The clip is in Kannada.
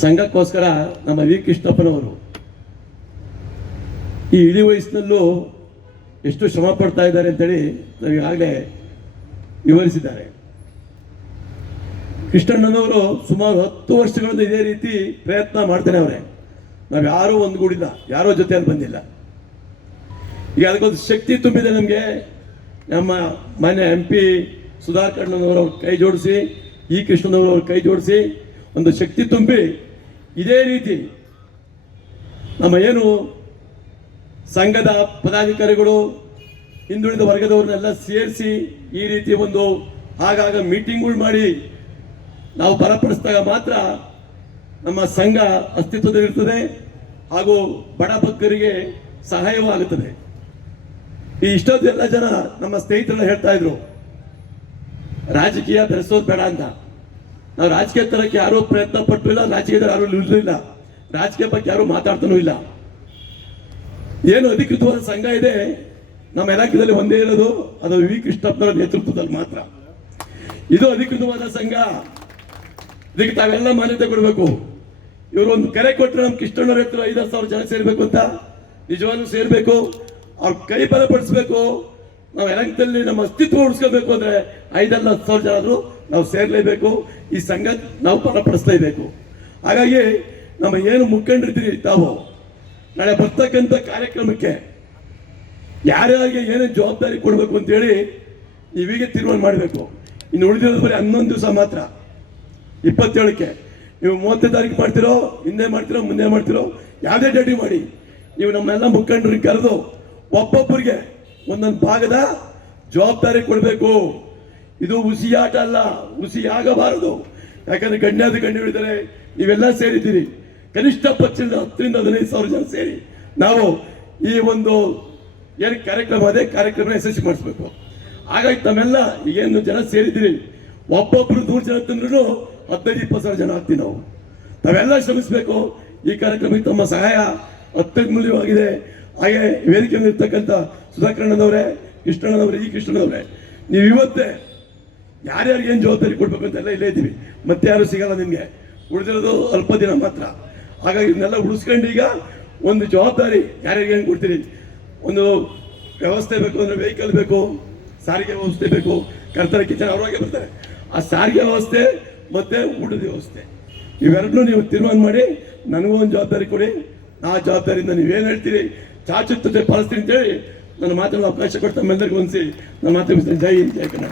ಸಂಘಕ್ಕೋಸ್ಕರ ನಮ್ಮ ವಿ ಕೃಷ್ಣಪ್ಪನವರು ಈ ಇಳಿ ವಯಸ್ಸಿನಲ್ಲೂ ಎಷ್ಟು ಶ್ರಮ ಪಡ್ತಾ ಇದ್ದಾರೆ ಅಂತೇಳಿ ನಾವು ಈಗಾಗಲೇ ವಿವರಿಸಿದ್ದಾರೆ. ಕೃಷ್ಣಣ್ಣನವರು ಸುಮಾರು 10 ವರ್ಷಗಳಿಂದ ಇದೇ ರೀತಿ ಪ್ರಯತ್ನ ಮಾಡ್ತಾನೆ ಅವರೇ. ನಾವು ಯಾರೂ ಒಂದುಗೂಡಿಲ್ಲ, ಯಾರೋ ಜೊತೆಯಲ್ಲಿ ಬಂದಿಲ್ಲ. ಈಗ ಅದಕ್ಕೊಂದು ಶಕ್ತಿ ತುಂಬಿದೆ ನಮಗೆ. ನಮ್ಮ ಮಾನ್ಯ MP ಸುಧಾಕರ್ಣನವರು ಕೈ ಜೋಡಿಸಿ, ಈ ಕೃಷ್ಣನವರು ಕೈ ಜೋಡಿಸಿ ಒಂದು ಶಕ್ತಿ ತುಂಬಿ ಇದೇ ರೀತಿ ನಮ್ಮ ಏನು ಸಂಘದ ಪದಾಧಿಕಾರಿಗಳು ಹಿಂದುಳಿದ ವರ್ಗದವ್ರನ್ನೆಲ್ಲ ಸೇರಿಸಿ ಈ ರೀತಿ ಒಂದು ಆಗಾಗ ಮೀಟಿಂಗ್ಗಳು ಮಾಡಿ ನಾವು ಬಲಪಡಿಸಿದಾಗ ಮಾತ್ರ ನಮ್ಮ ಸಂಘ ಅಸ್ತಿತ್ವದಲ್ಲಿರ್ತದೆ ಹಾಗೂ ಬಡ ಬಗ್ಗರಿಗೆ ಸಹಾಯವಾಗುತ್ತದೆ. ಈ ಇಷ್ಟೊಂದು ಎಲ್ಲ ಜನ ನಮ್ಮ ಸ್ನೇಹಿತರೆಲ್ಲ ಹೇಳ್ತಾ ಇದ್ರು ರಾಜಕೀಯ ಬೆರೆಸೋದು ಬೇಡ ಅಂತ. ನಾವು ರಾಜಕೀಯ ತರಕ್ಕೆ ಯಾರೂ ಪ್ರಯತ್ನ ಪಟ್ಟು ಇಲ್ಲ, ರಾಜಕೀಯದಲ್ಲಿ ಯಾರು ಇರಲಿಲ್ಲ, ರಾಜಕೀಯ ಬಗ್ಗೆ ಯಾರು ಮಾತಾಡ್ತಾನೂ ಇಲ್ಲ. ಏನು ಅಧಿಕೃತವಾದ ಸಂಘ ಇದೆ ನಮ್ಮ ಇಲಾಖೆಯಲ್ಲಿ ಒಂದೇ ಇರೋದು, ಅದು ವಿ ಕೃಷ್ಣಪ್ಪನವರ ನೇತೃತ್ವದಲ್ಲಿ ಮಾತ್ರ. ಇದು ಅಧಿಕೃತವಾದ ಸಂಘ. ಇದಕ್ಕೆ ತಾವೆಲ್ಲ ಮಾನ್ಯತೆ ಕೊಡಬೇಕು. ಇವರು ಒಂದು ಕರೆ ಕೊಟ್ಟರೆ ನಮ್ಮ ಕೃಷ್ಣಣ್ಣವ್ರ ಹತ್ರ 5,000 ಜನ ಸೇರ್ಬೇಕು ಅಂತ, ನಿಜವಾಗ್ಲೂ ಸೇರ್ಬೇಕು. ಅವ್ರ ಕೈ ಬಲಪಡಿಸ್ಬೇಕು. ನಾವು ಯಲಹಂಕದಲ್ಲಿ ನಮ್ಮ ಅಸ್ತಿತ್ವ ಉಳಿಸ್ಕೋಬೇಕು ಅಂದ್ರೆ 5,000 ಜನ ಆದರೂ ನಾವು ಸೇರ್ಲೇಬೇಕು. ಈ ಸಂಘ ನಾವು ಬಲಪಡಿಸ್ಲೇಬೇಕು. ಹಾಗಾಗಿ ನಮ್ಮ ಏನು ಮುಖಂಡರಿದ್ದೀರಿ ತಾವು ನಾಳೆ ಬರ್ತಕ್ಕಂಥ ಕಾರ್ಯಕ್ರಮಕ್ಕೆ ಯಾರ್ಯಾರಿಗೆ ಏನೇನು ಜವಾಬ್ದಾರಿ ಕೊಡಬೇಕು ಅಂತೇಳಿ ನೀವೀಗ ತೀರ್ಮಾನ ಮಾಡಬೇಕು. ಇನ್ನು ಉಳಿದಿರೋದು ಬರೀ 11 ದಿವಸ ಮಾತ್ರ. 27ಕ್ಕೆ ನೀವು 30ನೇ ತಾರೀಕು ಮಾಡ್ತಿರೋ, ಹಿಂದೆ ಮಾಡ್ತಿರೋ, ಮುಂದೆ ಮಾಡ್ತಿರೋ, ಯಾವುದೇ ಡೇಟಿ ಮಾಡಿ ನೀವು ನಮ್ಮೆಲ್ಲ ಮುಖಂಡರಿಗೆ ಕರೆದು ಒಬ್ಬೊಬ್ಬರಿಗೆ ಒಂದೊಂದು ಭಾಗದ ಜವಾಬ್ದಾರಿ ಕೊಡಬೇಕು. ಇದು ಹುಸಿಯಾಟ ಅಲ್ಲ, ಹುಸಿಯಾಗಬಾರದು. ಯಾಕಂದ್ರೆ ಗಣ್ಯರಿದ್ದಾರೆ, ನೀವೆಲ್ಲ ಸೇರಿದ್ದೀರಿ. ಕನಿಷ್ಠ ಪಕ್ಷದಿಂದ 10ರಿಂದ 15,000 ಜನ ಸೇರಿ ನಾವು ಈ ಒಂದು ಏನು ಕಾರ್ಯಕ್ರಮ ಅದೇ ಕಾರ್ಯಕ್ರಮ ಯಶಸ್ವಿ ಮಾಡಿಸ್ಬೇಕು. ಹಾಗಾಗಿ ತಮ್ಮೆಲ್ಲ ಈಗೇನು ಜನ ಸೇರಿದ್ದೀರಿ, ಒಬ್ಬೊಬ್ರು 100 ಜನ ತಂದ್ರೂ 15-20 ಜನ ಆಗ್ತೀವಿ ನಾವು. ತಾವೆಲ್ಲ ಶ್ರಮಿಸಬೇಕು. ಈ ಕಾರ್ಯಕ್ರಮಕ್ಕೆ ತಮ್ಮ ಸಹಾಯ ಅತ್ಯಮೂಲ್ಯವಾಗಿದೆ. ಹಾಗೆ ವೇದಿಕೆ ಇರ್ತಕ್ಕಂಥ ಸುಧಾಕರ್ಣನವರೇ, ಕೃಷ್ಣಣ್ಣನವರೇ, ಈ ಕೃಷ್ಣಣ್ಣನವರೇ, ನೀವು ಇವತ್ತೇ ಯಾರ್ಯಾರಿಗೆ ಏನು ಜವಾಬ್ದಾರಿ ಕೊಡ್ಬೇಕು ಅಂತೆಲ್ಲ ಇಲ್ಲೇ ಇದ್ದೀವಿ. ಮತ್ತೆ ಯಾರು ಸಿಗಲ್ಲ ನಿಮಗೆ, ಉಳಿದಿರೋದು ಅಲ್ಪ ದಿನ ಮಾತ್ರ. ಹಾಗಾಗಿ ಇದನ್ನೆಲ್ಲ ಉಳಿಸ್ಕೊಂಡು ಈಗ ಒಂದು ಜವಾಬ್ದಾರಿ ಯಾರ್ಯಾರಿಗೆ ಏನು ಕೊಡ್ತೀರಿ. ಒಂದು ವ್ಯವಸ್ಥೆ ಬೇಕು ಅಂದರೆ ವೆಹಿಕಲ್ ಬೇಕು, ಸಾರಿಗೆ ವ್ಯವಸ್ಥೆ ಬೇಕು. ಕರ್ತರ ಕಿಚನ್ ಅವ್ರಾಗೆ ಬರ್ತಾರೆ. ಆ ಸಾರಿಗೆ ವ್ಯವಸ್ಥೆ ಮತ್ತೆ ಊಟದ ವ್ಯವಸ್ಥೆ ಇವೆರಡನ್ನೂ ನೀವು ತೀರ್ಮಾನ ಮಾಡಿ ನನಗೂ ಒಂದು ಜವಾಬ್ದಾರಿ ಕೊಡಿ. ಆ ಜವಾಬ್ದಾರಿಯಿಂದ ನೀವೇನು ಹೇಳ್ತೀರಿ ಚಾಚುತ್ತದೆ ಪಾಲಿಸ್ತೀನಿ ಅಂತೇಳಿ ನನ್ನ ಮಾತನ್ನು ಅವಕಾಶ ಕೊಟ್ಟು ತಮ್ಮೆಲ್ಲರಿಗೂ ಹೊಂದಿಸಿ ನನ್ನ ಮಾತು ಜೈ ಹಿಂದ್, ಜೈ ಕನ್ನಡ.